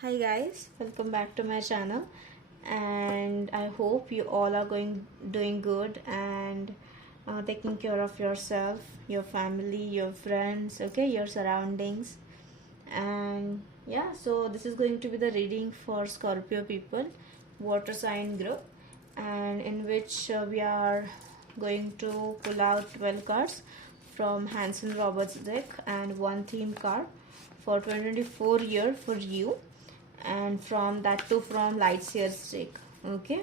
Hi guys, welcome back to my channel, and I hope you all are doing good and taking care of yourself, your family, your friends, okay, your surroundings. And yeah, so this is going to be the reading for Scorpio people, water sign group, and in which we are going to pull out 12 cards from Hanson Roberts deck and one theme card for 2024 year for you, and from that too from Lightseer's deck. Okay,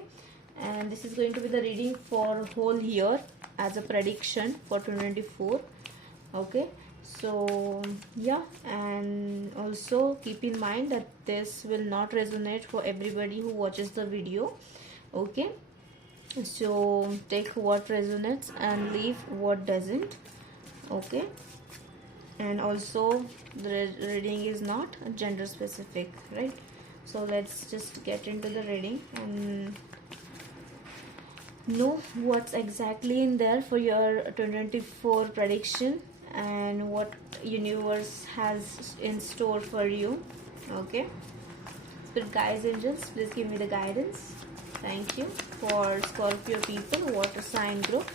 and this is going to be the reading for whole year as a prediction for 2024. Okay, so yeah, and also keep in mind that this will not resonate for everybody who watches the video. Okay, so take what resonates and leave what doesn't. Okay, and also the reading is not gender specific, right? So let's just get into the reading and know what's exactly in there for your 2024 prediction and what universe has in store for you. Okay, spirit guides, angels, please give me the guidance. Thank you. For Scorpio people, water sign group,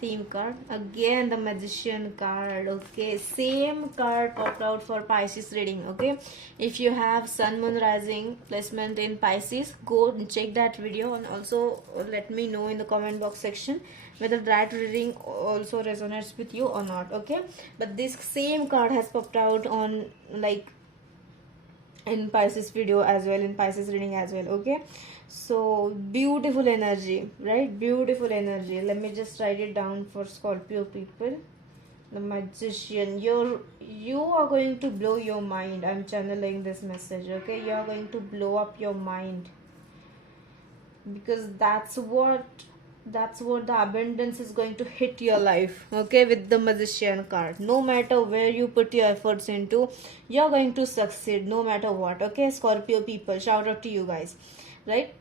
theme card, again the magician card. Okay, same card popped out for Pisces reading. Okay, if you have sun moon rising placement in Pisces, go and check that video, and also let me know in the comment box section whether that reading also resonates with you or not. Okay, but this same card has popped out on like in Pisces video as well, in Pisces reading as well. Okay, so beautiful energy, right? Beautiful energy. Let me just write it down for Scorpio people. The magician, you are going to blow your mind. I'm channeling this message. Okay, you are going to blow up your mind, because that's what the abundance is going to hit your life. Okay, with the magician card, no matter where you put your efforts into, you're going to succeed no matter what. Okay, Scorpio people, shout out to you guys, right?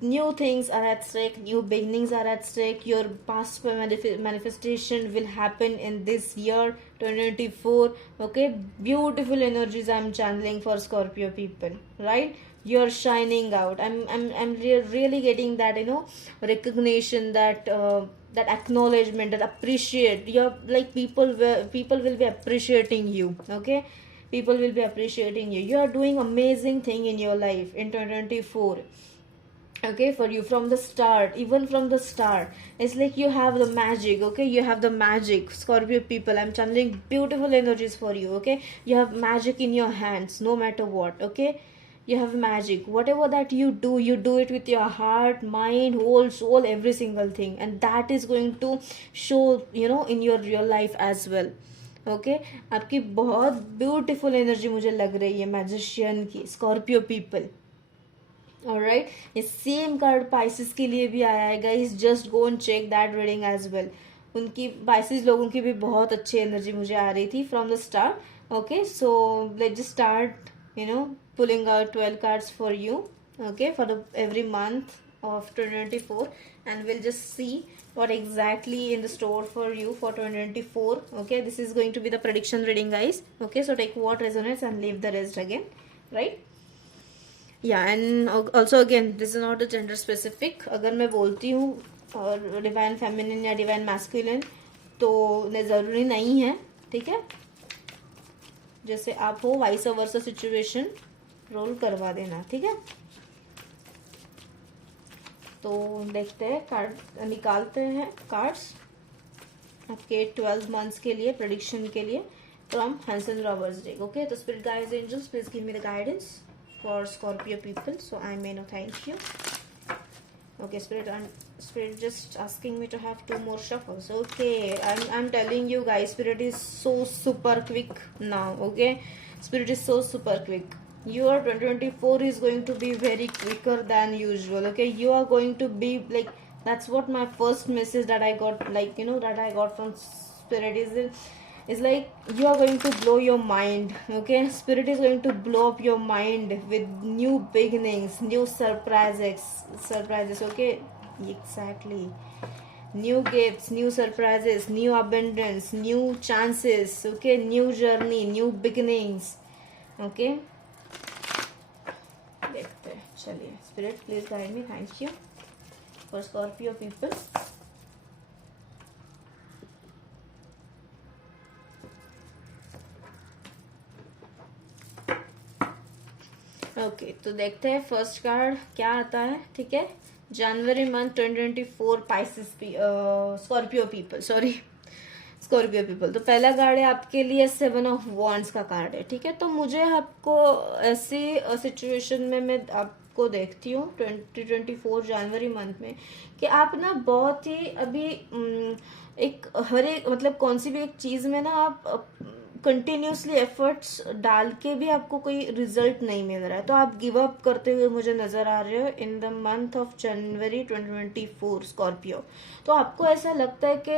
New things are at stake, new beginnings are at stake. Your past manifestation will happen in this year 2024. Okay, beautiful energies I'm channeling for Scorpio people, right? You're shining out. I'm really getting that, recognition, that that acknowledgement, that appreciate. You're like, people will be appreciating you. Okay, people will be appreciating you. You are doing amazing thing in your life in 2024. Okay, for you from the start, even from the start, it's like you have the magic. Okay, you have the magic, Scorpio people, I'm channeling beautiful energies for you. Okay, you have magic in your hands no matter what. Okay, you have magic. Whatever that you do it with your heart, mind, whole soul, every single thing, and that is going to show, in your real life as well. Okay आपकी बहुत beautiful energy मुझे लग रही है magician की, Scorpio people. Alright, ये same card Pisces के लिए भी आया है guys. Just go and check that reading as well. उनकी पाइसिस लोगों की भी बहुत अच्छी एनर्जी मुझे आ रही थी from the start. Okay, so let's just start pulling out 12 cards for you, okay, for the every month of 2024, and we'll just see what exactly in the store for you for 2024. Okay, this is going to be the prediction reading, guys. Okay, so take what resonates and leave the rest again, right? या and also again this is not a gender specific. अगर मैं बोलती हूँ और divine feminine या divine masculine, तो ज़रूरी नहीं है. ठीक है, जैसे आप हो वाइस वर्सा सिचुएशन रोल करवा देना. ठीक है, तो देखते हैं, कार्ड निकालते हैं कार्ड्स आपके 12 मंथ्स के लिए, प्रेडिक्शन के लिए from Hanson Roberts deck. Okay, तो spirit guides, angels, please give me the guidance for Scorpio people, so I may know. Thank you. Okay, spirit just asking me to have 2 more shuffles. Okay, I'm telling you guys, spirit is so super quick now. Okay, spirit is so super quick. Your 2024 is going to be very quicker than usual. Okay, you are going to be like, that's what my first message that I got, like, that I got from spirit is like, you are going to blow your mind. Okay, spirit is going to blow up your mind with new beginnings, new surprises. Okay, exactly, new gifts, new surprises, new abundance, new chances. Okay, new journey, new beginnings. Okay, चलिए spirit please guide me, thank you for Scorpio people. Okay तो देखते हैं first card क्या आता है। ठीक है, जनवरी month 2024 Pisces Scorpio people, sorry Scorpio people. तो पहला कार्ड है आपके लिए 7 ऑफ वॉन्ड्स का कार्ड है। ठीक है, तो मुझे आपको ऐसी सिचुएशन में मैं आपको देखती हूँ 2024 जनवरी मंथ में कि आप ना बहुत ही अभी एक हर एक मतलब कौन सी भी एक चीज में ना आप कंटिन्यूसली एफर्ट्स डाल के भी आपको कोई रिजल्ट नहीं मिल रहा है, तो आप गिव अप करते हुए मुझे नजर आ रहे हो इन the month of January 2024 Scorpio. तो आपको ऐसा लगता है कि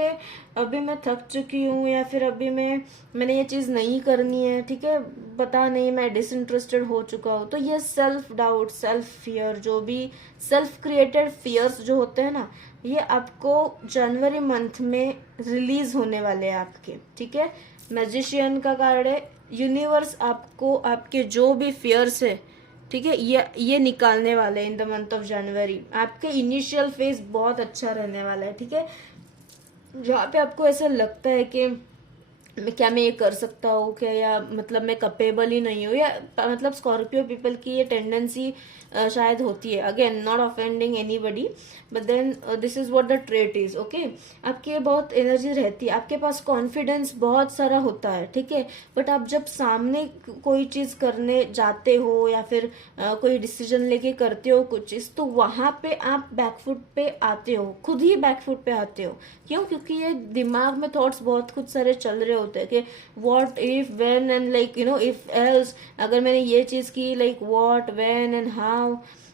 अभी मैं थक चुकी हूँ या फिर अभी मैंने ये चीज नहीं करनी है। ठीक है, पता नहीं मैं डिसइंटरेस्टेड हो चुका हूँ। तो ये सेल्फ डाउट, सेल्फ फियर, जो भी सेल्फ क्रिएटेड फियर्स जो होते हैं ना, ये आपको जनवरी मंथ में रिलीज होने वाले हैं आपके। ठीक है, मैजिशियन का कार्ड है। यूनिवर्स आपको आपके जो भी फियर्स है, ठीक है, ये निकालने वाले हैं इन द मंथ ऑफ जनवरी। आपके इनिशियल फेज बहुत अच्छा रहने वाला है। ठीक है, जहाँ पे आपको ऐसा लगता है कि क्या मैं ये कर सकता हूँ क्या, या मतलब मैं कैपेबल ही नहीं हूँ, या मतलब स्कॉर्पियो पीपल की ये टेंडेंसी शायद होती है। Again not offending anybody, but then this is what the trait is. Okay, आपकी बहुत एनर्जी रहती है, आपके पास कॉन्फिडेंस बहुत सारा होता है। ठीक है, बट आप जब सामने कोई चीज करने जाते हो या फिर कोई डिसीजन लेके करते हो कुछ चीज, तो वहां पे आप बैकफुट पे आते हो, खुद ही बैकफुट पे आते हो। क्यों? क्योंकि ये दिमाग में थॉट्स बहुत कुछ सारे चल रहे होते हैं कि what if, when and like you know if else, अगर मैंने ये चीज की, like what, when and how,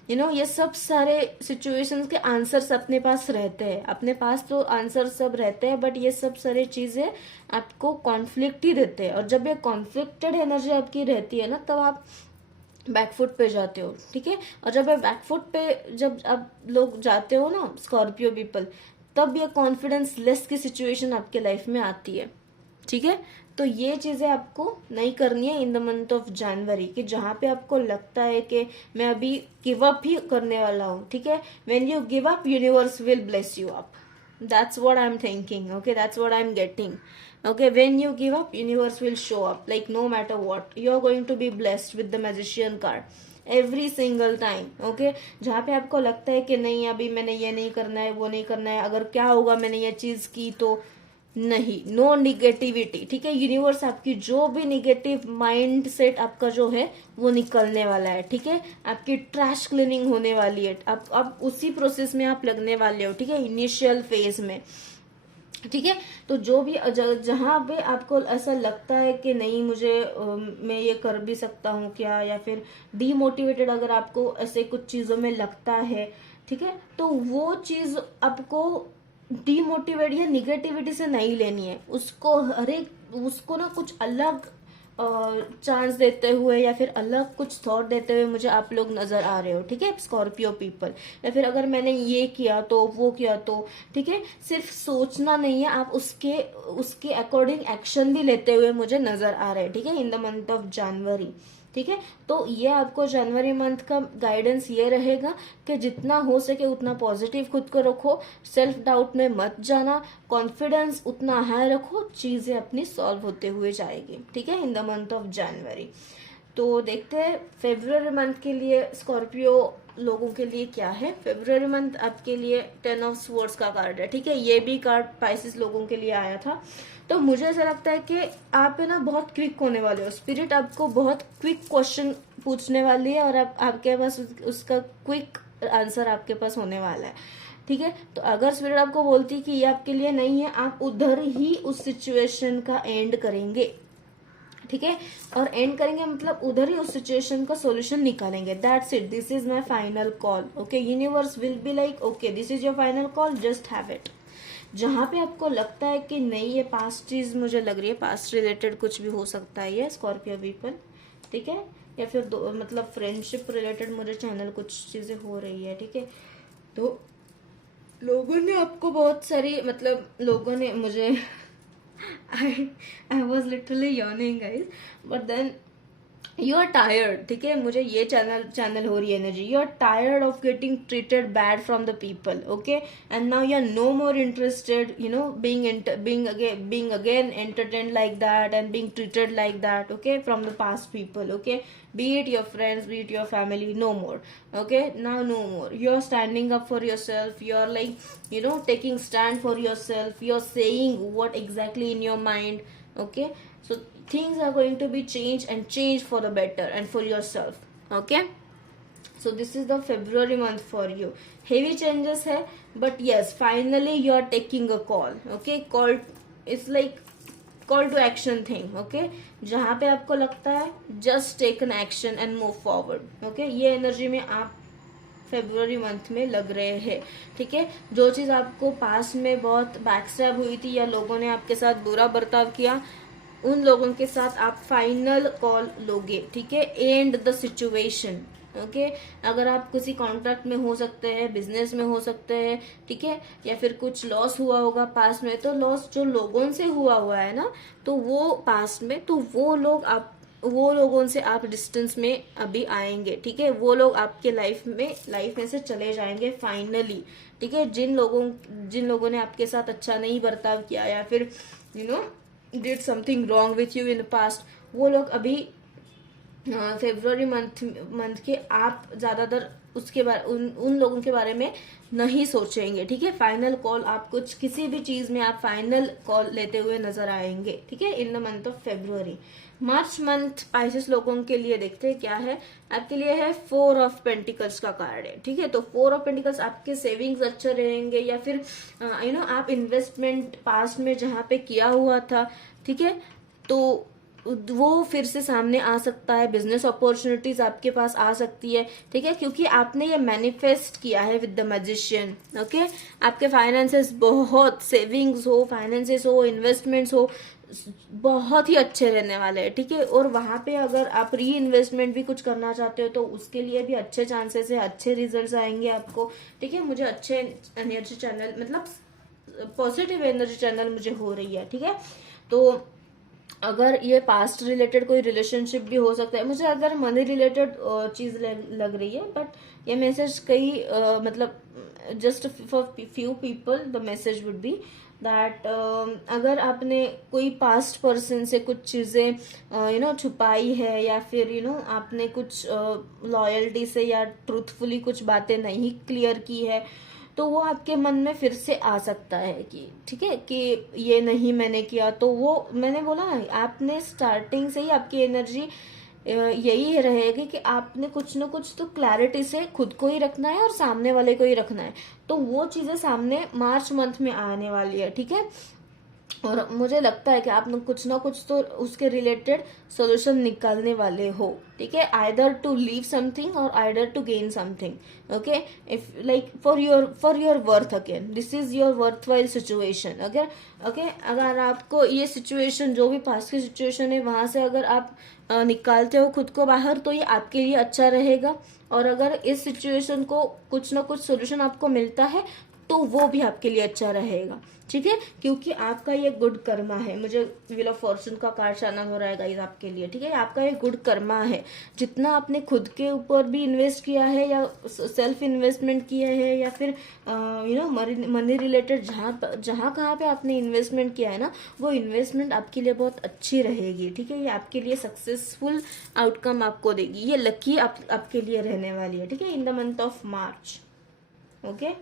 you know, ये सब सारे सिचुएशंस के आंसर्स अपने पास रहते हैं। अपने पास तो आंसर सब रहते हैं, बट ये सब सारी चीजें आपको कॉन्फ्लिक्ट ही देते हैं। और जब ये कॉन्फ्लिक्टेड एनर्जी आपकी रहती है ना, तब आप बैकफुट पे जाते हो। ठीक है, और जब बैकफुट पे जब आप लोग जाते हो ना स्कॉर्पियो पीपल, तब ये कॉन्फिडेंस लेस की सिचुएशन आपके लाइफ में आती है। ठीक है, तो ये चीजें आपको नहीं करनी है इन द मंथ ऑफ जनवरी, कि जहां पे आपको लगता है कि मैं अभी गिव अप ही करने वाला हूँ। ठीक है, when you give up universe will bless you up, that's what I'm thinking. Okay, that's what I'm getting. Okay, when you give up, universe will show up, like no matter what you're going to be blessed with the magician card every single time. Okay, जहाँ पे आपको लगता है कि नहीं अभी मैंने ये नहीं करना है, वो नहीं करना है, अगर क्या होगा मैंने ये चीज की तो, नहीं, नो निगेटिविटी। ठीक है, यूनिवर्स आपकी जो भी निगेटिव माइंड सेट आपका जो है वो निकलने वाला है। ठीक है, आपकी ट्रैश क्लीनिंग होने वाली है, आप उसी प्रोसेस में आप लगने वाले हो। ठीक है, इनिशियल फेज में। ठीक है, तो जो भी जहां पे आपको ऐसा लगता है कि नहीं मुझे मैं ये कर भी सकता हूँ क्या, या फिर डीमोटिवेटेड अगर आपको ऐसे कुछ चीजों में लगता है, ठीक है, तो वो चीज आपको डीमोटिवेट या निगेटिविटी से नहीं लेनी है। उसको हर एक उसको ना कुछ अलग चांस देते हुए या फिर अलग कुछ थॉट देते हुए मुझे आप लोग नजर आ रहे हो। ठीक है, स्कॉर्पियो पीपल, या फिर अगर मैंने ये किया तो, वो किया तो, ठीक है, सिर्फ सोचना नहीं है, आप उसके उसके अकॉर्डिंग एक्शन भी लेते हुए मुझे नजर आ रहे हैं। ठीक है, इन द मंथ ऑफ जनवरी। ठीक है, तो ये आपको जनवरी मंथ का गाइडेंस ये रहेगा कि जितना हो सके उतना पॉजिटिव खुद को रखो, सेल्फ डाउट में मत जाना, कॉन्फिडेंस उतना हाई रखो, चीजें अपनी सॉल्व होते हुए जाएगी। ठीक है, इन द मंथ ऑफ जनवरी। तो देखते हैं फेब्रुअरी मंथ के लिए स्कॉर्पियो लोगों के लिए क्या है। फेब्रुअरी मंथ आपके लिए 10 ऑफ स्वॉर्ड्स का कार्ड है। ठीक है, ये भी कार्ड पाइसेस लोगों के लिए आया था। तो मुझे ऐसा लगता है कि आप है ना बहुत क्विक होने वाले हो। स्पिरिट आपको बहुत क्विक क्वेश्चन पूछने वाली है और आपके पास उसका क्विक आंसर आपके पास होने वाला है। ठीक है, तो अगर स्पिरिट आपको बोलती कि ये आपके लिए नहीं है, आप उधर ही उस सिचुएशन का एंड करेंगे। ठीक है, और एंड करेंगे मतलब उधर ही उस सिचुएशन का सॉल्यूशन निकालेंगे। That's it, this is my final call. Okay, universe will be like okay this is your final call, just have it. जहां पे आपको लगता है कि नहीं ये पास्ट चीज मुझे लग रही है, पास्ट रिलेटेड कुछ भी हो सकता है ये स्कॉर्पियो पीपल। ठीक है, या फिर मतलब फ्रेंडशिप रिलेटेड मुझे चैनल कुछ चीजें हो रही है। ठीक है, तो लोगों ने आपको बहुत सारी मतलब लोगों ने मुझे I was literally yawning guys, but then you are tired, ठीक है, मुझे ये चैनल हो रही है energy, you are tired of getting treated bad from the people, okay, and now you are no more interested, you know, being again entertained like that and being treated like that, okay, from the past people, okay, be it your friends, be it your family, no more, okay, now no more, you are standing up for yourself, you are like, you know, taking stand for yourself, you are saying what exactly in your mind, okay, so things are going to be changed and changed for the better and for yourself, okay. So this is the February month for you. Heavy changes hai, but yes, finally you are taking a call, okay, call, it's like call to action thing, okay, जहाँ पे आपको लगता है just take an action and move forward, okay, ये energy में आप February month में लग रहे हैं, ठीक है। जो चीज आपको पास में बहुत बैकस्टैब हुई थी या लोगों ने आपके साथ बुरा बर्ताव किया, उन लोगों के साथ आप फाइनल कॉल लोगे, ठीक है, एंड द सिचुएशन, ओके। अगर आप किसी कॉन्ट्रैक्ट में हो सकते हैं, बिजनेस में हो सकते हैं, ठीक है, या फिर कुछ लॉस हुआ होगा पास्ट में, तो लॉस जो लोगों से हुआ है ना, तो वो पास्ट में, तो वो लोगों से आप डिस्टेंस में अभी आएंगे, ठीक है, वो लोग आपके लाइफ में से चले जाएंगे फाइनली, ठीक है। जिन लोगों ने आपके साथ अच्छा नहीं बर्ताव किया या फिर you know did something wrong with you in the past, वो लोग अभी फेब्रुवरी मंथ के आप ज्यादातर उसके बारे उन लोगों के बारे में नहीं सोचेंगे, ठीक है। फाइनल कॉल, आप कुछ किसी भी चीज में आप फाइनल कॉल लेते हुए नजर आएंगे, ठीक है, इन the month of February. March month Pisces लोगों के लिए देखते हैं क्या है आपके लिए, है 4 ऑफ पेंटिकल्स का कार्ड है, ठीक है। तो 4 ऑफ पेंटिकल्स, आपके सेविंग्स अच्छे रहेंगे या फिर यू नो आप इन्वेस्टमेंट पास्ट में जहां पे किया हुआ था, ठीक है, तो वो फिर से सामने आ सकता है, बिजनेस अपॉर्चुनिटीज आपके पास आ सकती है, ठीक है, क्योंकि आपने ये मैनिफेस्ट किया है विद द मैजिशियन, ओके। आपके फाइनेंसेस बहुत, सेविंग्स हो, फाइनेंसेस हो, इन्वेस्टमेंट्स हो, बहुत ही अच्छे रहने वाले हैं, ठीक है। और वहां पे अगर आप री इन्वेस्टमेंट भी कुछ करना चाहते हो तो उसके लिए भी अच्छे चांसेस है, अच्छे रिजल्ट्स आएंगे आपको, ठीक है। मुझे अच्छे एनर्जी चैनल, मतलब पॉजिटिव एनर्जी चैनल मुझे हो रही है, ठीक है। तो अगर ये पास्ट रिलेटेड कोई रिलेशनशिप भी हो सकता है, मुझे अगर मनी रिलेटेड चीज लग रही है, बट ये मैसेज कई मतलब just for few people the message would be that अगर आपने कोई पास्ट पर्सन से कुछ चीजें यू नो छुपाई है या फिर यू नो आपने कुछ लॉयल्टी से या ट्रूथफुली कुछ बातें नहीं क्लियर की है, तो वो आपके मन में फिर से आ सकता है कि ठीक है कि ये नहीं मैंने किया, तो वो मैंने बोला ना, आपने स्टार्टिंग से ही आपकी एनर्जी यही रहेगी कि आपने कुछ ना कुछ तो क्लैरिटी से खुद को ही रखना है और सामने वाले को ही रखना है, तो वो चीजें सामने मार्च मंथ में आने वाली है, ठीक है। और मुझे लगता है कि आप कुछ ना कुछ तो उसके रिलेटेड सॉल्यूशन निकालने वाले हो, ठीक है, आइदर टू लीव समथिंग और either to gain something, okay, if like for your worth, again this is your worthwhile situation, okay. अगर आपको ये सिचुएशन, जो भी पास्ट की सिचुएशन है, वहां से अगर आप निकालते हो खुद को बाहर, तो ये आपके लिए अच्छा रहेगा। और अगर इस सिचुएशन को कुछ ना कुछ सोल्यूशन आपको मिलता है, तो वो भी आपके लिए अच्छा रहेगा, ठीक है, क्योंकि आपका ये गुड कर्मा है। मुझे व्हील ऑफ फॉर्चून का कार्ड चैनल हो रहा है गाइस आपके लिए, ठीक है। आपका ये गुड कर्मा है, जितना आपने खुद के ऊपर भी इन्वेस्ट किया है या सेल्फ इन्वेस्टमेंट किया है या फिर यू नो मनी रिलेटेड जहां कहाँ पे आपने इन्वेस्टमेंट किया है ना, वो इन्वेस्टमेंट आपके लिए बहुत अच्छी रहेगी, ठीक है। ये आपके लिए सक्सेसफुल आउटकम आपको देगी, ये लकी आपके लिए रहने वाली है, ठीक है, इन the month of March, okay.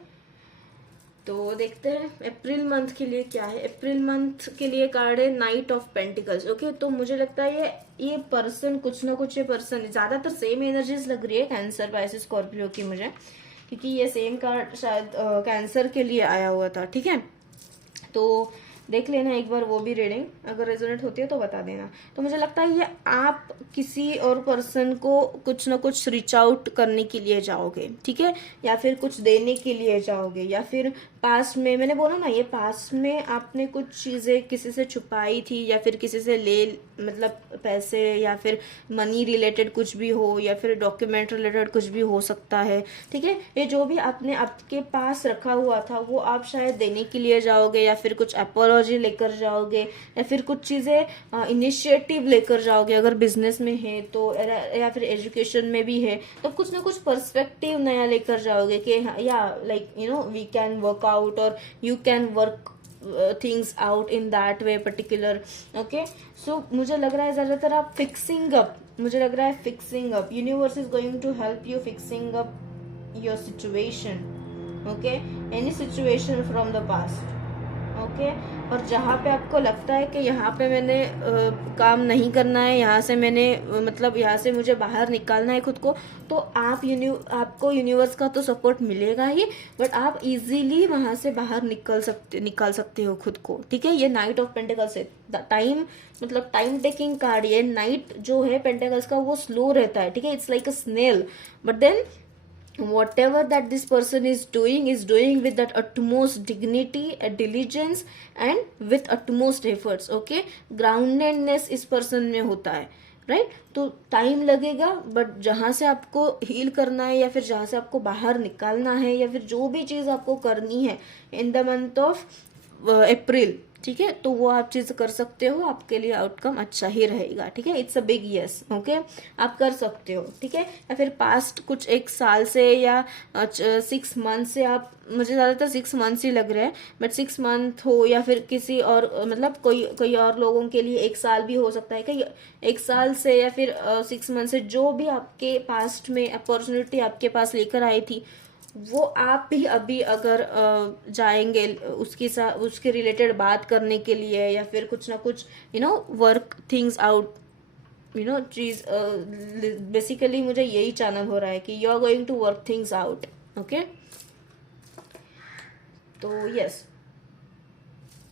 तो देखते हैं अप्रैल मंथ के लिए क्या है। अप्रैल मंथ के लिए कार्ड है नाइट ऑफ पेंटिकल्स, ओके। तो मुझे लगता है ये पर्सन, कुछ ना कुछ ये पर्सन, ज्यादातर सेम एनर्जीज लग रही है कैंसर, पाइसेस, स्कॉर्पियो की मुझे, क्योंकि ये सेम कार्ड शायद कैंसर के लिए आया हुआ था, ठीक है। तो देख लेना एक बार वो भी रीडिंग, अगर रेजोनेट होती है तो बता देना। तो मुझे लगता है ये आप किसी और पर्सन को कुछ ना कुछ रीच आउट करने के लिए जाओगे, ठीक है, या फिर कुछ देने के लिए जाओगे, या फिर पास्ट में, मैंने बोला ना, ये पास्ट में आपने कुछ चीजें किसी से छुपाई थी या फिर किसी से मतलब पैसे या फिर मनी रिलेटेड कुछ भी हो या फिर डॉक्यूमेंट रिलेटेड कुछ भी हो सकता है, ठीक है। ये जो भी आपने आपके पास रखा हुआ था वो आप शायद देने के लिए जाओगे या फिर कुछ टेक्नोलॉजी लेकर जाओगे, या फिर कुछ चीज़ें इनिशिएटिव लेकर जाओगे अगर बिजनेस में है तो, या फिर एजुकेशन में भी है तो कुछ ना कुछ पर्सपेक्टिव नया लेकर जाओगे कि या like we can work out, और you can work things out in that way particular. Okay, so मुझे लग रहा है ज़्यादातर आप फिक्सिंग अप, मुझे लग रहा है fixing up, universe is going to help you fixing up your situation. Okay, any situation from the past. Okay, और जहाँ पे आपको लगता है कि यहाँ पे मैंने काम नहीं करना है, यहाँ से मैंने मतलब यहाँ से मुझे बाहर निकालना है खुद को, तो आपको यूनिवर्स का तो सपोर्ट मिलेगा ही, बट आप इजीली वहाँ से बाहर निकाल सकते हो खुद को. ठीक है, ये नाइट ऑफ पेंटिकल्स है. टाइम मतलब टाइम टेकिंग कार्ड. ये नाइट जो है पेंटिकल्स का वो स्लो रहता है. ठीक है, it's like a snail, but then whatever that this person is doing with that utmost dignity, diligence and with utmost efforts. okay, groundedness इस person में होता है, राइट. तो टाइम लगेगा, बट जहां से आपको हील करना है या फिर जहां से आपको बाहर निकालना है या फिर जो भी चीज आपको करनी है इन द मंथ ऑफ अप्रैल, ठीक है, तो वो आप चीज कर सकते हो, आपके लिए आउटकम अच्छा ही रहेगा. ठीक है, it's a big yes. Okay, आप कर सकते हो. ठीक है, या फिर पास्ट कुछ 1 साल से या 6 मंथ से, आप मुझे ज्यादातर 6 मंथ्स ही लग रहे हैं, बट 6 मंथ हो या फिर किसी और मतलब कोई और लोगों के लिए 1 साल भी हो सकता है कि 1 साल से या फिर 6 मंथ से जो भी आपके पास्ट में अपॉर्चुनिटी आपके पास लेकर आई थी, वो आप भी अभी अगर जाएंगे उसके रिलेटेड बात करने के लिए या फिर कुछ ना कुछ वर्क थिंग्स आउट, चीज बेसिकली मुझे यही चैनल हो रहा है कि you are going to work things out. Okay, तो यस,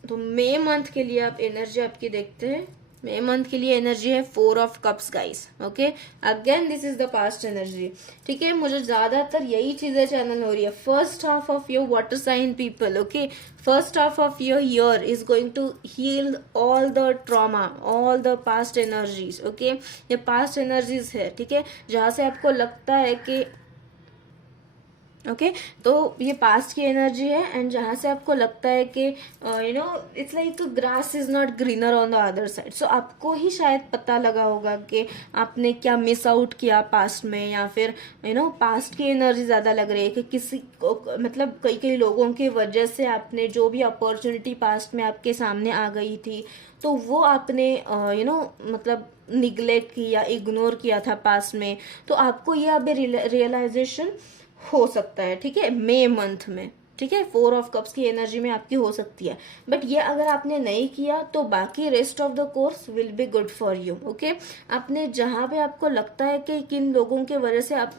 तो मई मंथ के लिए आप एनर्जी आपकी देखते हैं. मई मंथ के लिए एनर्जी है 4 of cups guys. Okay, again this is the past energy. ठीक है, मुझे ज्यादातर यही चीजें चैनल हो रही है. First half of your water sign people. Okay, first half of your year is going to heal all the trauma, all the past energies. Okay, ये पास्ट एनर्जीज है. ठीक है, जहां से आपको लगता है कि ओके, तो ये पास्ट की एनर्जी है, एंड जहां से आपको लगता है कि it's like grass is not greener on the other side. So आपको ही शायद पता लगा होगा कि आपने क्या मिस आउट किया पास्ट में, या फिर पास्ट की एनर्जी ज्यादा लग रही है कि किसी मतलब कई लोगों की वजह से आपने जो भी अपॉर्चुनिटी पास्ट में आपके सामने आ गई थी, तो वो आपने मतलब निग्लेक्ट किया, इग्नोर किया था पास्ट में. तो आपको ये अभी रियलाइजेशन हो सकता है. ठीक है, मई मंथ में. ठीक है, 4 ऑफ कप्स की एनर्जी में आपकी हो सकती है, बट ये अगर आपने नहीं किया तो बाकी rest of the course will be good for you. Okay, आपने जहां पे आपको लगता है कि किन लोगों के वजह से आप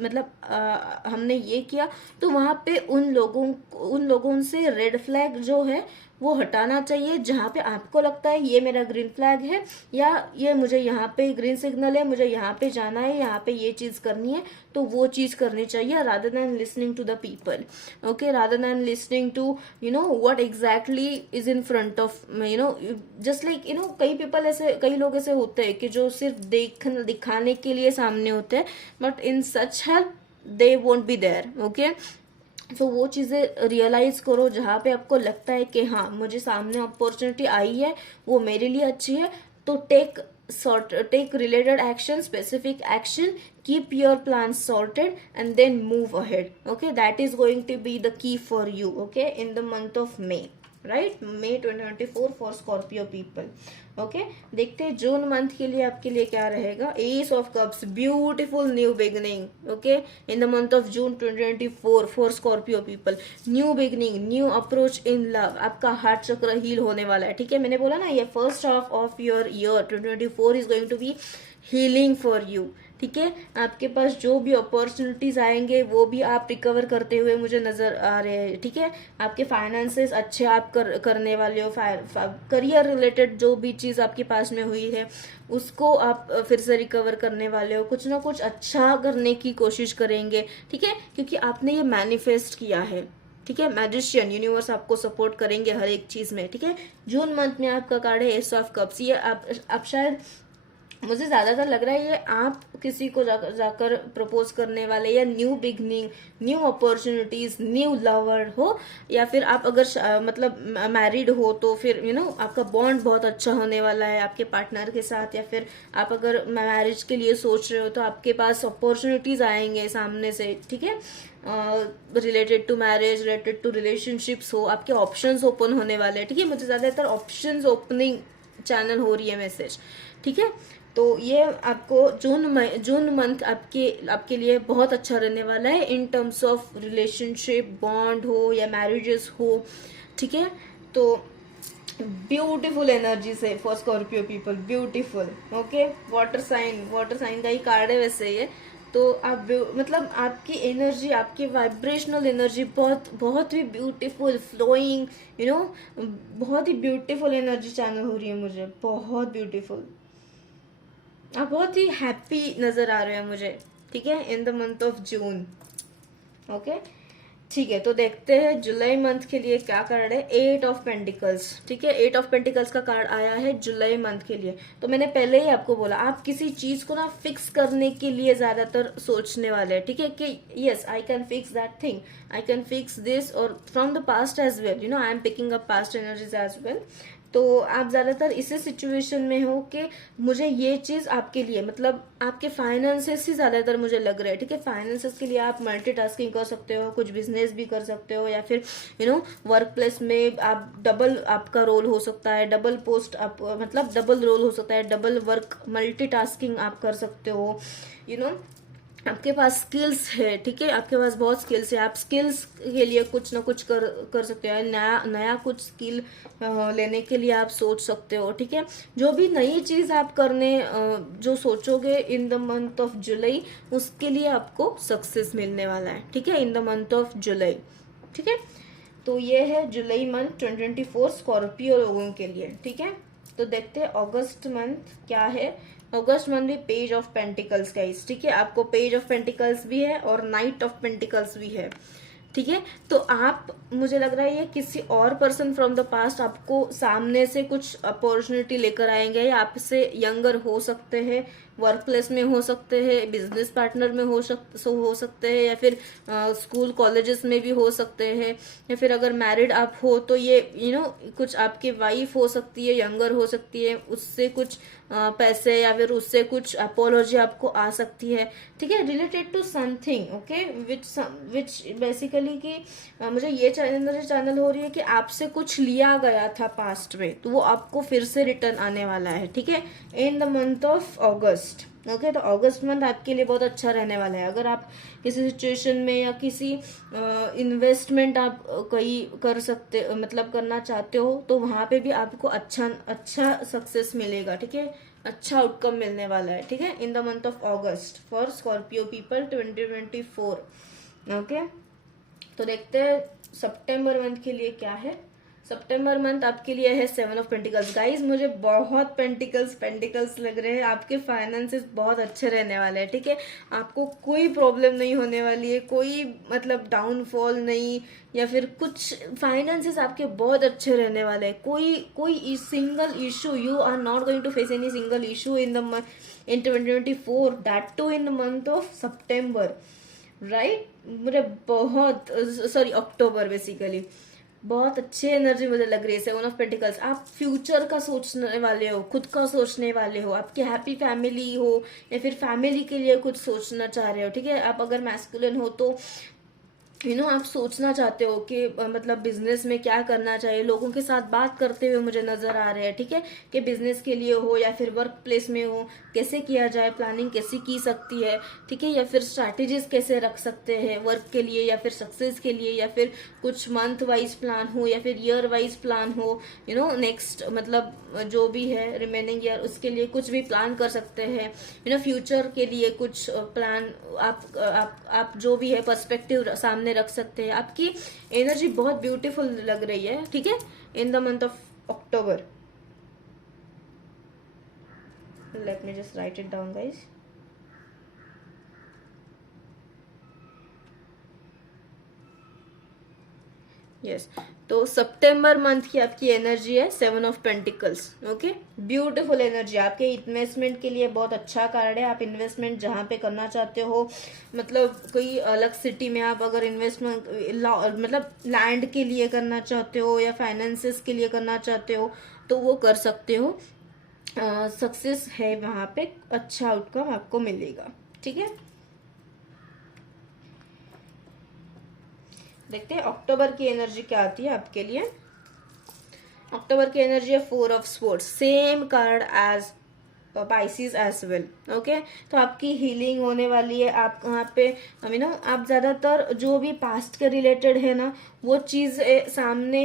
मतलब हमने ये किया, तो वहां पे उन लोगों से रेड फ्लैग जो है वो हटाना चाहिए. जहां पे आपको लगता है ये मेरा ग्रीन फ्लैग है, या ये मुझे यहाँ पे ग्रीन सिग्नल है, मुझे यहाँ पे जाना है, यहाँ पे ये चीज करनी है, तो वो चीज करनी चाहिए, rather than listening to the people. Okay, rather than listening to what exactly is in front of just like कई लोग ऐसे होते हैं कि जो सिर्फ दिखाने के लिए सामने होते हैं, but in such help they won't be there. Okay, तो वो चीजें रियलाइज करो जहां पे आपको लगता है कि हाँ, मुझे सामने अपॉर्चुनिटी आई है, वो मेरे लिए अच्छी है, तो tech related action, specific action, keep your plans sorted and then move ahead. Okay, that is going to be the key for you. Okay, in the month of May, right? May 2024 for Scorpio people. Okay, देखते हैं June month के लिए आपके लिए क्या रहेगा. Ace of cups, beautiful new beginning. Okay, in the month of June 2024 for Scorpio people, new beginning, new approach in love. आपका heart chakra heal होने वाला है. ठीक है, मैंने बोला ना, ये first half of your year 2024 is going to be healing for you. ठीक है, आपके पास जो भी अपॉर्चुनिटीज आएंगे वो भी आप रिकवर करते हुए मुझे नजर आ रहे हैं. ठीक है, आपके फाइनेंसेस अच्छे आप करने वाले हो. करियर रिलेटेड जो भी चीज आपके पास में हुई है उसको आप फिर से रिकवर करने वाले हो. कुछ ना कुछ अच्छा करने की कोशिश करेंगे. ठीक है, क्योंकि आपने ये मैनिफेस्ट किया है. ठीक है, मैजिशियन, यूनिवर्स आपको सपोर्ट करेंगे हर एक चीज में. ठीक है, जून मंथ में आपका कार्ड है एस ऑफ कप्स. ये आप शायद मुझे ज्यादातर लग रहा है ये आप किसी को जाकर प्रपोज करने वाले, या new beginning, new opportunities, new lover हो, या फिर आप अगर मतलब मैरिड हो तो फिर आपका बॉन्ड बहुत अच्छा होने वाला है आपके पार्टनर के साथ, या फिर आप अगर मैरिज के लिए सोच रहे हो तो आपके पास अपॉर्चुनिटीज आएंगे सामने से, ठीक है। Related to marriage, related to relationships हो, आपके ऑप्शंस ओपन होने वाले हैं, ठीक है। मुझे ज्यादातर ऑप्शंस ओपनिंग चैनल हो रही है मैसेज, ठीक है। तो ये आपको जून मंथ आपके आपके लिए बहुत अच्छा रहने वाला है in terms of relationship, bond हो या मैरिजेस हो, ठीक है। तो ब्यूटीफुल एनर्जी से for Scorpio people, beautiful. Okay, water sign का ही कार्ड है वैसे ये। तो आप मतलब आपकी एनर्जी, आपकी वाइब्रेशनल एनर्जी बहुत बहुत ही ब्यूटीफुल, फ्लोइंग, बहुत ही ब्यूटीफुल एनर्जी चैनल हो रही है मुझे, बहुत ब्यूटीफुल। आप बहुत ही हैप्पी नजर आ रहे हैं मुझे, ठीक है, इन the month of June. Okay, ठीक है। तो देखते हैं जुलाई मंथ के लिए क्या कार्ड है। 8 ऑफ पेंटिकल्स, ठीक है। 8 ऑफ पेंटिकल्स का कार्ड आया है जुलाई मंथ के लिए। तो मैंने पहले ही आपको बोला, आप किसी चीज को ना फिक्स करने के लिए ज्यादातर सोचने वाले हैं, ठीक है, कि yes I can fix that thing, I can fix this, और from the past as well, I am picking up past energies as well. तो आप ज्यादातर इसी सिचुएशन में हो कि मुझे ये चीज आपके लिए, मतलब आपके फाइनेंसेस ही ज्यादातर मुझे लग रहा है, ठीक है। फाइनेंसेस के लिए आप मल्टीटास्किंग कर सकते हो, कुछ बिजनेस भी कर सकते हो, या फिर वर्क प्लेस में आप डबल, आपका रोल हो सकता है, डबल पोस्ट आप, मतलब डबल रोल हो सकता है, डबल वर्क, मल्टीटास्किंग आप कर सकते हो, यू नो आपके पास स्किल्स है, ठीक है, आपके पास बहुत स्किल्स है, आप स्किल्स के लिए कुछ ना कुछ कर सकते हो, नया नया कुछ स्किल लेने के लिए आप सोच सकते हो, ठीक है। जो भी नई चीज आप करने जो सोचोगे इन द मंथ ऑफ जुलाई, उसके लिए आपको सक्सेस मिलने वाला है, ठीक है, इन द मंथ ऑफ जुलाई, ठीक है। तो ये है जुलाई मंथ 2024 स्कॉर्पियो लोगों के लिए, ठीक है। तो देखते हैं अगस्त मंथ क्या है। अगस्त मंथ भी पेज ऑफ पेंटिकल्स का, ठीक है, आपको पेज ऑफ पेंटिकल्स भी है और नाइट ऑफ पेंटिकल्स भी है, ठीक है। तो आप, मुझे लग रहा है ये किसी और पर्सन फ्रॉम द पास्ट आपको सामने से कुछ अपॉर्चुनिटी लेकर आएंगे, या आपसे यंगर हो सकते हैं, वर्क प्लेस में हो सकते हैं, बिजनेस पार्टनर में हो सकते हैं, या फिर स्कूल कॉलेजेस में भी हो सकते हैं, या फिर अगर मैरिड आप हो तो ये कुछ आपकी वाइफ हो सकती है, यंगर हो सकती है, उससे कुछ पैसे या फिर उससे कुछ अपोलॉजी आपको आ सकती है, ठीक है, related to something, okay, which basically कि मुझे ये चैनल हो रही है कि आपसे कुछ लिया गया था पास्ट में, तो वो आपको फिर से रिटर्न आने वाला है, ठीक है, इन the month of August. Okay, तो अगस्त मंथ आपके लिए बहुत अच्छा रहने वाला है। अगर आप किसी सिचुएशन में या किसी इन्वेस्टमेंट आप कहीं कर सकते, मतलब करना चाहते हो, तो वहां पे भी आपको अच्छा अच्छा सक्सेस मिलेगा, ठीक है, अच्छा आउटकम मिलने वाला है, ठीक है, इन the month of August for Scorpio people 2024। Okay, तो देखते हैं सितंबर मंथ के लिए क्या है। सितंबर मंथ आपके लिए है 7 ऑफ पेंटिकल्स। गाइज मुझे बहुत पेंटिकल्स लग रहे हैं, आपके फाइनेंसेस बहुत अच्छे रहने वाले हैं, ठीक है, आपको कोई प्रॉब्लम नहीं होने वाली है, कोई मतलब डाउनफॉल नहीं, या फिर कुछ फाइनेंसेस आपके बहुत अच्छे रहने वाले हैं, कोई single issue, you are not going to face any single issue in 2024, that too in the month of सितंबर, राइट। मुझे बहुत, सॉरी, अक्टूबर बेसिकली बहुत अच्छी एनर्जी मुझे लग रही है। 7 ऑफ पेंटिकल्स, आप फ्यूचर का सोचने वाले हो, खुद का सोचने वाले हो, आपकी हैप्पी फैमिली हो, या फिर फैमिली के लिए कुछ सोचना चाह रहे हो, ठीक है। आप अगर मैस्कुलिन हो तो आप सोचना चाहते हो कि मतलब बिजनेस में क्या करना चाहिए, लोगों के साथ बात करते हुए मुझे नजर आ रहे हैं, ठीक है, कि बिजनेस के लिए हो या फिर वर्क प्लेस में हो, कैसे किया जाए, प्लानिंग कैसी की सकती है, ठीक है, या फिर स्ट्रैटेजीज कैसे रख सकते हैं वर्क के लिए या फिर सक्सेस के लिए, या फिर कुछ मंथ वाइज प्लान हो या फिर ईयर वाइज प्लान हो, नेक्स्ट मतलब जो भी है रिमेनिंग ईयर, उसके लिए कुछ भी प्लान कर सकते हैं, फ्यूचर के लिए कुछ प्लान, आप जो भी है पर्सपेक्टिव सामने रख सकते हैं। आपकी एनर्जी बहुत ब्यूटीफुल लग रही है, ठीक है, इन the month of October. Let me just right it down guys. Yes, तो सितंबर मंथ की आपकी एनर्जी है 7 of pentacles. Okay, beautiful energy आपके इन्वेस्टमेंट के लिए बहुत अच्छा कार्ड है। आप इन्वेस्टमेंट जहाँ पे करना चाहते हो, मतलब कोई अलग सिटी में आप अगर इन्वेस्टमेंट मतलब लैंड के लिए करना चाहते हो या फाइनेंसेस के लिए करना चाहते हो तो वो कर सकते हो। सक्सेस है वहां पे, अच्छा आउटकम आपको मिलेगा। ठीक है, देखते हैं अक्टूबर की एनर्जी क्या आती है आपके लिए। अक्टूबर की एनर्जी है 4 of swords, same card as Pisces as well. Okay, तो आपकी हीलिंग होने वाली है। आप वहाँ पे आप ज्यादातर जो भी पास्ट के रिलेटेड है ना वो चीज सामने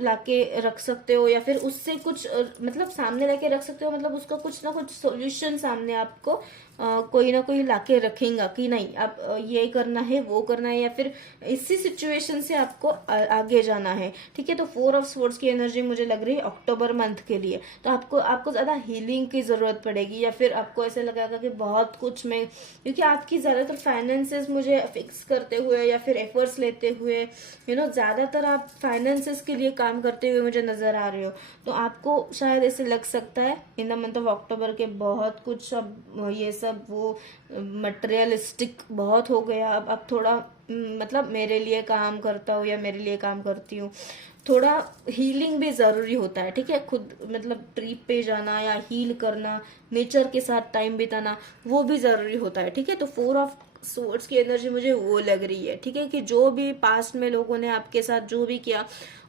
लाके रख सकते हो, या फिर उससे कुछ मतलब सामने लाके रख सकते हो, मतलब उसका कुछ ना कुछ सॉल्यूशन सामने आपको कोई ना कोई लाके रखेगा कि नहीं आप ये करना है वो करना है, या फिर इसी सिचुएशन से आपको आगे जाना है। ठीक है, तो 4 ऑफ स्पोर्ट्स की एनर्जी मुझे लग रही है अक्टूबर मंथ के लिए। तो आपको ज्यादा हीलिंग की जरूरत पड़ेगी, या फिर आपको ऐसा लगेगा कि बहुत कुछ में, क्योंकि आपकी ज्यादातर फाइनेंसेस मुझे फिक्स करते हुए या फिर एफर्ट्स लेते हुए ज्यादातर आप फाइनेंसेस के लिए काम करते हुए मुझे नजर आ रहे हो। तो आपको शायद ऐसे लग सकता है इन द मंथ ऑफ अक्टूबर के बहुत कुछ अब ये सब वो मटेरियलिस्टिक बहुत हो गया। अब थोड़ा मतलब मेरे लिए काम करता हूँ या मेरे लिए काम करती हूँ, थोड़ा हीलिंग भी जरूरी होता है। ठीक है, खुद मतलब ट्रिप पे जाना या हील करना, नेचर के साथ टाइम बिताना, वो भी जरूरी होता है। ठीक है, तो 4 ऑफ सोर्ड्स की एनर्जी मुझे वो लग रही है। ठीक है, कि जो भी पास्ट में लोगों ने आपके साथ जो भी किया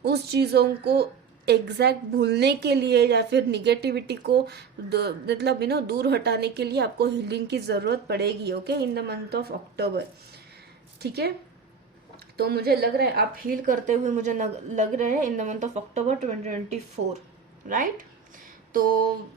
उस चीजों को एग्जैक्ट भूलने के लिए या फिर निगेटिविटी को मतलब दूर हटाने के लिए आपको हीलिंग की जरूरत पड़ेगी। Okay, in the month of October. ठीक है, तो मुझे लग रहा है आप हील करते हुए मुझे लग रहे हैं इन the month of October 2024, right. तो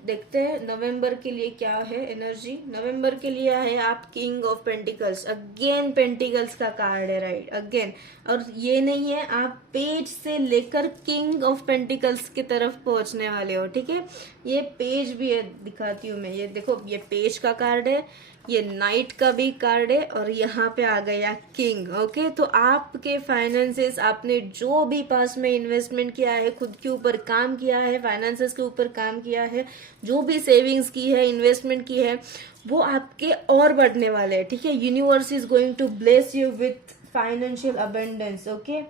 देखते हैं नवंबर के लिए क्या है एनर्जी। नवंबर के लिए है आप king of pentacles, again pentacles का कार्ड है, राइट, अगेन। और ये नहीं है, आप पेज से लेकर किंग ऑफ पेंटिकल्स की तरफ पहुंचने वाले हो। ठीक है, ये पेज भी है, दिखाती हूँ मैं, ये देखो, ये पेज का कार्ड है, ये नाइट का भी कार्ड है, और यहाँ पे आ गया किंग। ओके, तो आपके फाइनेंसेस, आपने जो भी पास में इन्वेस्टमेंट किया है, खुद के ऊपर काम किया है, फाइनेंसेस के ऊपर काम किया है, जो भी सेविंग्स की है, इन्वेस्टमेंट की है, वो आपके और बढ़ने वाले हैं। ठीक है, universe is going to bless you with financial abundance. Okay,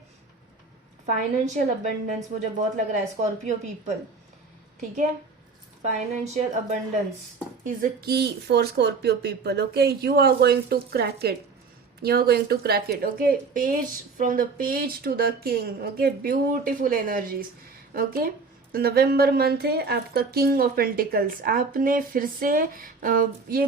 financial abundance मुझे बहुत लग रहा है स्कॉर्पियो पीपल। ठीक है, financial abundance is a key for Scorpio people. Okay, you are going to crack it, you are going to crack it. Okay, page, from the page to the king. Okay, beautiful energies. Okay, तो नवंबर month है आपका king of pentacles. आपने फिर से ये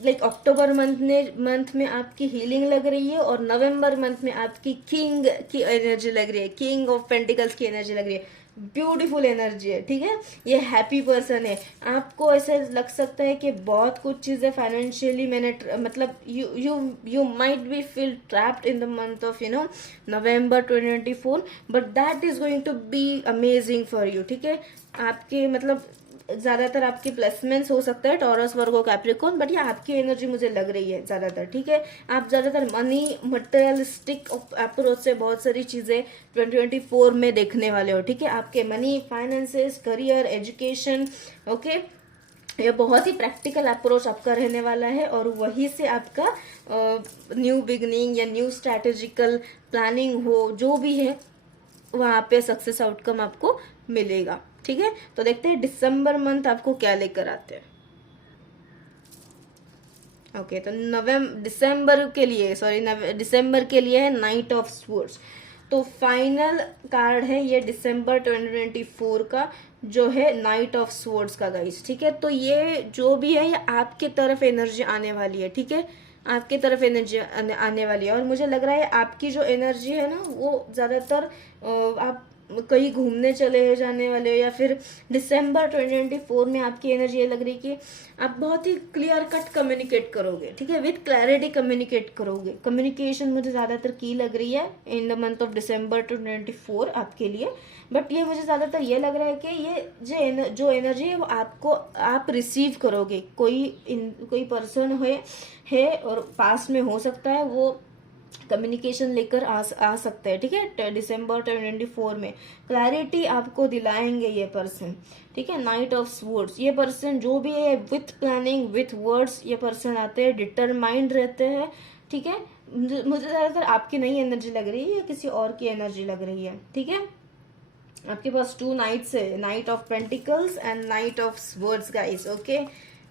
like October month में आपकी healing लग रही है, और नवंबर मंथ में आपकी किंग की एनर्जी लग रही है, किंग ऑफ पेंटिकल्स की एनर्जी लग रही है। ब्यूटीफुल एनर्जी है। ठीक है, ये हैप्पी पर्सन है। आपको ऐसे लग सकता है कि बहुत कुछ चीजें फाइनेंशियली मैंने मतलब you might be feel trapped in the month of नवंबर 2024, but that is going to be amazing for you. ठीक है, आपके मतलब ज्यादातर आपकी प्लेसमेंट्स हो सकता है टॉरस, वर्गो, कैप्रिकॉर्न, बट ये आपकी एनर्जी मुझे लग रही है ज्यादातर। ठीक है, आप ज्यादातर मनी मटेरियलिस्टिक अप्रोच से बहुत सारी चीजें 2024 में देखने वाले हो। ठीक है, आपके money, finances, career, education, okay, ये बहुत ही प्रैक्टिकल अप्रोच आपका रहने वाला है, और वही से आपका न्यू बिगनिंग या न्यू स्ट्रैटेजिकल प्लानिंग हो, जो भी है वहां पे सक्सेस आउटकम आपको मिलेगा। ठीक है, तो देखते हैं दिसंबर मंथ आपको क्या लेकर आते हैं। ओके, तो दिसंबर के लिए है नाइट ऑफ स्वॉर्ड्स। तो फाइनल कार्ड है ये दिसंबर 2024 का, जो है नाइट ऑफ स्वॉर्ड्स का गाइस। ठीक है, तो ये जो भी है ये आपके तरफ एनर्जी आने वाली है। ठीक है, आपके तरफ एनर्जी आने वाली है, और मुझे लग रहा है आपकी जो एनर्जी है ना वो ज्यादातर आप कहीं घूमने चले जाने वाले हो, या फिर दिसंबर 2024 में आपकी एनर्जी ये लग रही है कि आप बहुत ही क्लियर कट कम्युनिकेट करोगे। ठीक है, विथ क्लैरिटी कम्युनिकेट करोगे। कम्युनिकेशन मुझे ज्यादातर की लग रही है इन द मंथ ऑफ दिसंबर 2024 आपके लिए। बट ये मुझे ज्यादातर ये लग रहा है कि ये जो एनर्जी है वो आपको आप रिसीव करोगे। कोई पर्सन है और पास में हो सकता है, वो कम्युनिकेशन लेकर आ सकते हैं, ठीक है। दिसंबर 2024 में क्लैरिटी आपको दिलाएंगे ये पर्सन, ठीक है। नाइट ऑफ स्वॉर्ड्स, ये पर्सन जो भी है विथ प्लानिंग विथ वर्ड्स ये पर्सन आते हैं, डिटरमाइंड रहते हैं, ठीक है। मुझे ज्यादातर आपकी नई एनर्जी लग रही है या किसी और की एनर्जी लग रही है, ठीक है। आपके पास 2 नाइट्स है, night of pentacles and night of swords guys, okay.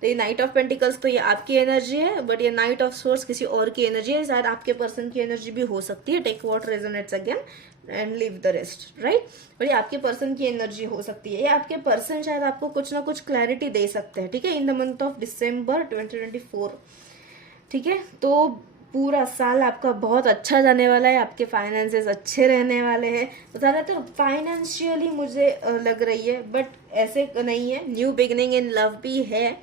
तो ये नाइट ऑफ पेंटिकल्स तो ये आपकी एनर्जी है, बट ये नाइट ऑफ स्वॉर्ड्स किसी और की एनर्जी है, शायद आपके पर्सन की एनर्जी भी हो सकती है। Take what resonates again and leave the rest, right. और ये आपके पर्सन की एनर्जी हो सकती है, ये आपके पर्सन शायद आपको कुछ ना कुछ क्लैरिटी दे सकते हैं, ठीक है, इन द मंथ ऑफ दिसंबर 2024, ठीक है। तो पूरा साल आपका बहुत अच्छा जाने वाला है, आपके फाइनेंसेस अच्छे रहने वाले हैं। तो ज़्यादातर फाइनेंशियली मुझे लग रही है, बट ऐसे नहीं है, न्यू बिगनिंग इन लव भी है,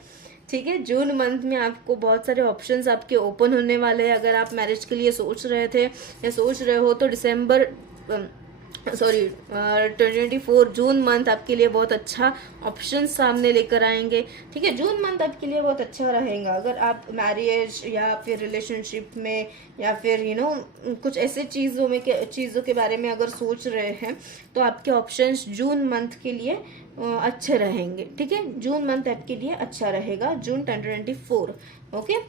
ठीक है। जून मंथ में आपको बहुत सारे ऑप्शंस आपके ओपन होने वाले हैं। अगर आप मैरिज के लिए सोच रहे थे या सोच रहे हो तो 2024 जून मंथ आपके लिए बहुत अच्छा ऑप्शन सामने लेकर आएंगे, ठीक है। जून मंथ आपके लिए बहुत अच्छा रहेगा अगर आप मैरिज या फिर रिलेशनशिप में या फिर कुछ ऐसे चीज़ों के बारे में अगर सोच रहे हैं तो आपके ऑप्शंस जून मंथ के लिए अच्छे रहेंगे, ठीक है। जून मंथ आपके लिए अच्छा रहेगा, जून 2024, ओके।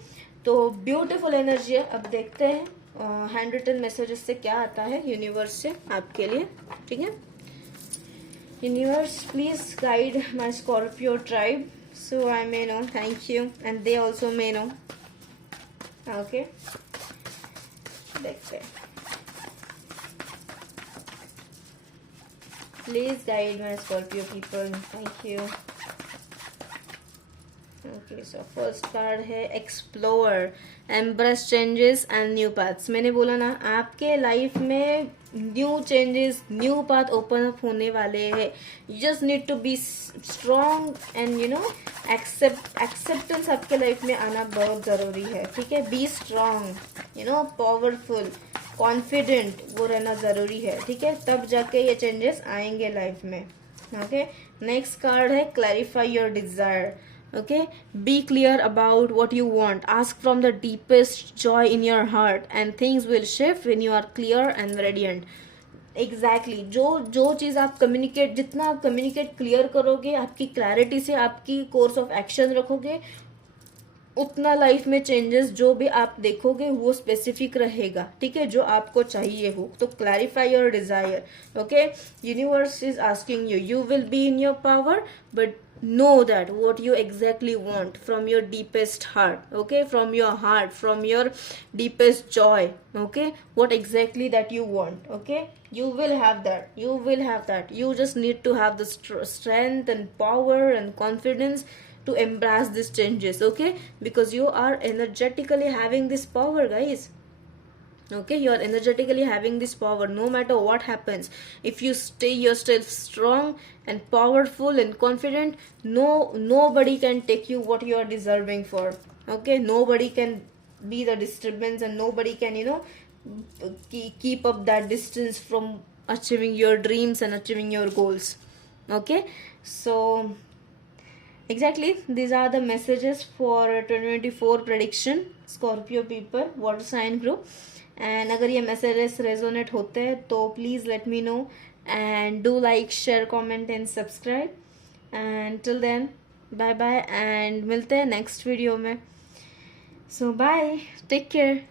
तो ब्यूटीफुल एनर्जी है। अब देखते हैं हैंड रिटन मैसेजेस से क्या आता है यूनिवर्स से आपके लिए, ठीक है। Universe please guide my Scorpio tribe so I may know, thank you, and they also may know, okay. देखते हैं, please guide my Scorpio people, thank you. Okay, so first card है explore, embrace changes and new paths. मैंने बोला ना आपके life में new changes, new path open up होने वाले हैं। You just need to be strong and acceptance आपके लाइफ में आना बहुत जरूरी है, ठीक है। बी स्ट्रॉन्ग, पावरफुल, कॉन्फिडेंट वो रहना जरूरी है, ठीक है। तब जाके ये चेंजेस आएंगे लाइफ में, ओके। नेक्स्ट कार्ड है clarify your desire, okay, be clear about what you want, ask from the deepest joy in your heart and things will shift when you are clear and radiant. Exactly जो चीज आप communicate, जितना आप communicate clear करोगे, आपकी clarity से आपकी course of action रखोगे, उतना लाइफ में चेंजेस जो भी आप देखोगे वो स्पेसिफिक रहेगा, ठीक है, जो आपको चाहिए हो। तो clarify your desire, okay. Universe is asking you, you will be in your power, but know that what you exactly want from your deepest heart, okay, from your heart, from your deepest joy, okay, what exactly that you want, okay, you will have that, you just need to have the strength and power and confidence to embrace these changes, okay, because you are energetically having this power guys, okay. You are energetically having this power. No matter what happens, if you stay yourself strong and powerful and confident, nobody can take you what you are deserving for, okay. Nobody can be the disturbance and nobody can keep up that distance from achieving your dreams and achieving your goals, okay. So exactly these are the messages for 2024 prediction Scorpio people, water sign group. And अगर ये messages resonate होते हैं तो please let me know and do like, share, comment and subscribe. And till then bye bye, and मिलते हैं next video में। So bye, take care.